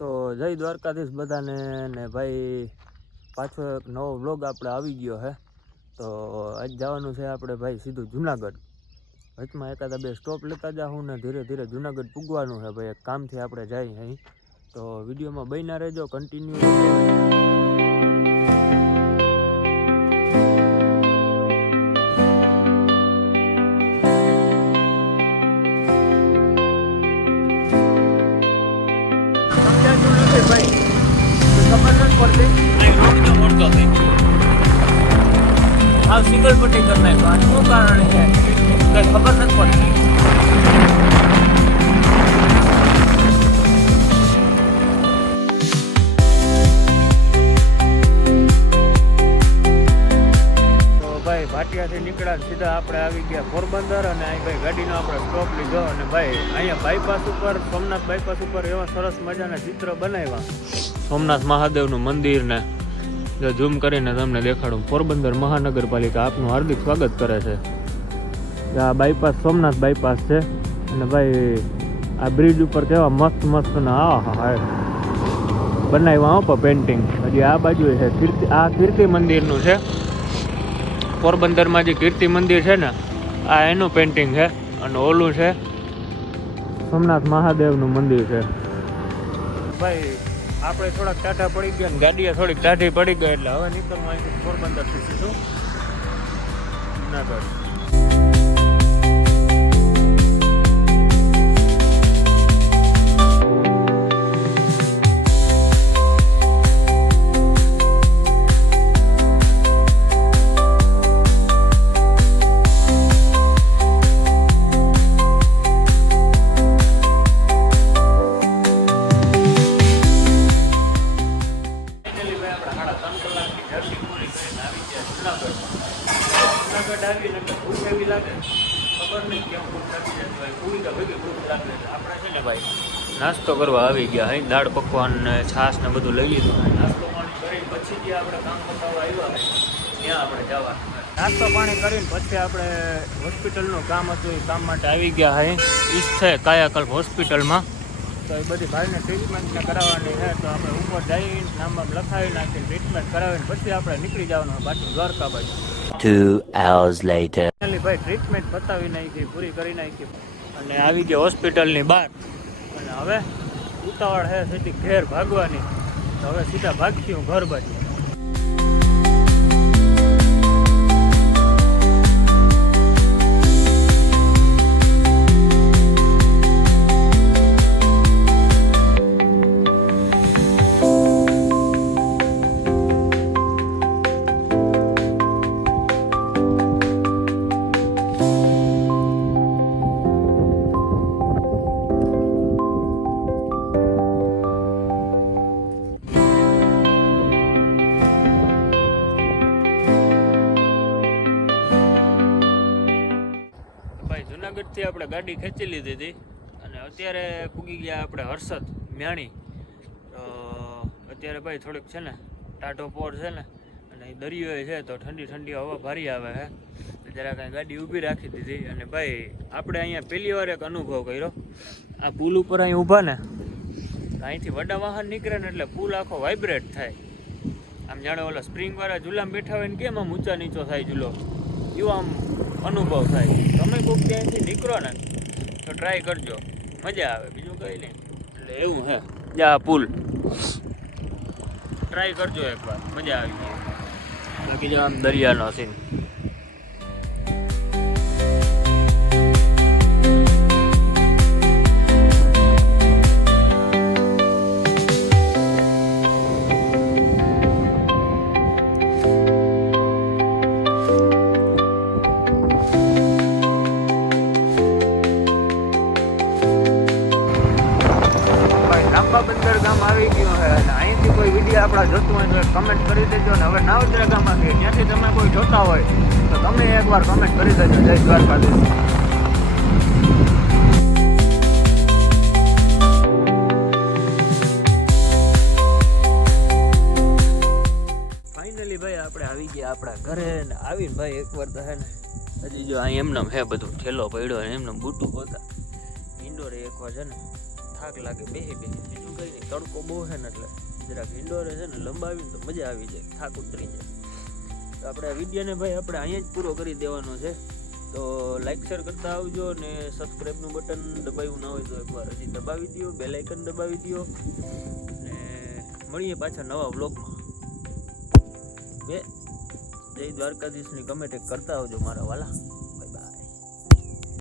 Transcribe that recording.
તો જય દ્વારકાધીશ બધાને ને ભાઈ પાછો એક નવો વ્લોગ આપણે આવી ગયો છે. તો આજ જવાનું છે આપણે ભાઈ સીધું જુનાગઢ. વચમાં એકાદા બે સ્ટોપ લેતા જાઉં ને ધીરે ધીરે જુનાગઢ પૂગવાનું છે ભાઈ. એક કામથી આપણે જઈએ અહીં. તો વિડીયોમાં બન્યા રહેજો, કન્ટિન્યુ ભાઈ ખબર નથી પડતી રોડ તો મોટો થઈ ગયો. આ સિંગલ પટ્ટી કરી નાખ્યો. આ શું કારણ છે કઈ ખબર નથી પડતી. તો ભાઈ ભાટિયાથી નીકળ્યા સીધા આપણે આવી ગયા પોરબંદર અને અહીં ભાઈ ગાડીનો આપણે સ્ટોપ લીધો. અને ભાઈ અહીંયા બાયપાસ ઉપર, સોમનાથ બાયપાસ ઉપર એવા સરસ મજાના ચિત્ર બનાવ્યા સોમનાથ મહાદેવનું મંદિર ને. જો ઝૂમ કરીને તમને દેખાડું, પોરબંદર મહાનગરપાલિકા આપનું હાર્દિક સ્વાગત કરે છે. આ બાયપાસ સોમનાથ બાયપાસ છે. અને ભાઈ આ બ્રિજ ઉપર કેવા મસ્ત મસ્ત હા બનાવ્યા હો પેન્ટિંગ. હજી આ બાજુ છે આ કીર્તિ મંદિરનું છે. પોરબંદરમાં જે કીર્તિ મંદિર છે ને, આ એનું પેન્ટિંગ છે. અને ઓલું છે સોમનાથ મહાદેવનું મંદિર છે. ભાઈ આપણે થોડાક ટાટા પડી ગયા ને ગાડીએ થોડીક ટાઢી પડી ગઈ એટલે હવે નીકળવું અહીંથી પોરબંદરથી સીધું જુનાગઢ. નાસ્તો કરવા આવી ગયા. અહીં દાળ પકવાન ને છાશ ને બધું લઈ લીધું. નાસ્તો પાણી કરીને પછી જે આપણે કામ પતાવવા આવ્યા હોય ત્યાં આપણે જવાનું. નાસ્તો પાણી કરીને પછી આપણે હોસ્પિટલનું કામ હતું, એ કામ માટે આવી ગયા. અહીં ઈશ છે કાયાકલ્પ હોસ્પિટલમાં. તો એ બધી ભાઈને ટ્રીટમેન્ટને કરાવવાની છે. તો આપણે ઉપર જઈને નામ લખાવી નાખીને ટ્રીટમેન્ટ કરાવીને પછી આપણે નીકળી જવાનું પાછું દ્વારકા બાજુ. 2 hours later. ભાઈ ટ્રીટમેન્ટ પતાવી નાખી, પૂરી કરી નાખી અને આવી ગયા હોસ્પિટલની બહાર. અને હવે ઉતાવળ છે સીધી ઘેર ભાગવાની. તો હવે સીધા ભાગતી હું ઘર બાજુ. જુનાગઢથી આપણે ગાડી ખેંચી લીધી હતી અને અત્યારે પૂગી ગયા આપણે હર્ષદ મ્યાણી. તો અત્યારે ભાઈ થોડીક છે ને ટાઢો પોર છે ને અને દરિયો છે તો ઠંડી ઠંડી હવા ભારી આવે છે. જરા કાંઈ ગાડી ઊભી રાખી દીધી. અને ભાઈ આપણે અહીંયા પહેલી વાર એક અનુભવ કર્યો. આ પુલ ઉપર અહીં ઊભા ને અહીંથી વડા વાહન નીકળે ને એટલે પુલ આખો વાઇબ્રેટ થાય. આમ જાણે ઓલા સ્પ્રિંગવાળા ઝૂલામાં બેઠા હોય ને કેમ આમ ઊંચા નીચો થાય ઝૂલો, એવો આમ અનુભવ થાય. તમે કોઈક ત્યાંથી નીકળો ને તો ટ્રાય કરજો, મજા આવે, બીજું કંઈ નહીં. એટલે એવું હે જા પુલ ટ્રાય કરજો એકવાર, મજા આવી જાય. બાકી જો આમ દરિયાનો સીન. બંદર ગામ આવી ગયું છે અને અહીંથી કોઈ વિડીયો આપણા જોતું હોય તો કમેન્ટ કરી દેજો. ને હવે નાવદરા ગામમાં છે ત્યાંથી તમે કોઈ જોતા હોય તો તમે એકવાર કમેન્ટ કરી દેજો. જય દ્વારકાધીશ. ફાઇનલી ભાઈ આપણે આવી ગયા આપણા ઘરે. ને આવીને ભાઈ એકવાર તો હે ને હજી જો અહીં એમને હે બધું ઠેલો પડ્યો એમને બૂટું હોતા ઇન્ડોર એકવાર છે ને થાક લાગે બેહી બીજું કઈ નહીં. તડકો બહુ છે ને એટલે જરાક ઇન્ડોરે છે ને લંબાવીને તો મજા આવી જાય, થાક ઉતરી જાય. તો આપણે આ વિડીયોને ભાઈ આપણે અહીંયા જ પૂરો કરી દેવાનો છે. તો લાઈક શેર કરતા આવજો અને સબસ્ક્રાઈબનું બટન દબાવ્યું ના હોય તો એકવાર હજી દબાવી દો, બેલ આઇકન દબાવી દો અને મળીએ પાછા નવા વ્લોગમાં. જય દ્વારકાધીશની કમેન્ટ કરતા આવજો મારા વાલા.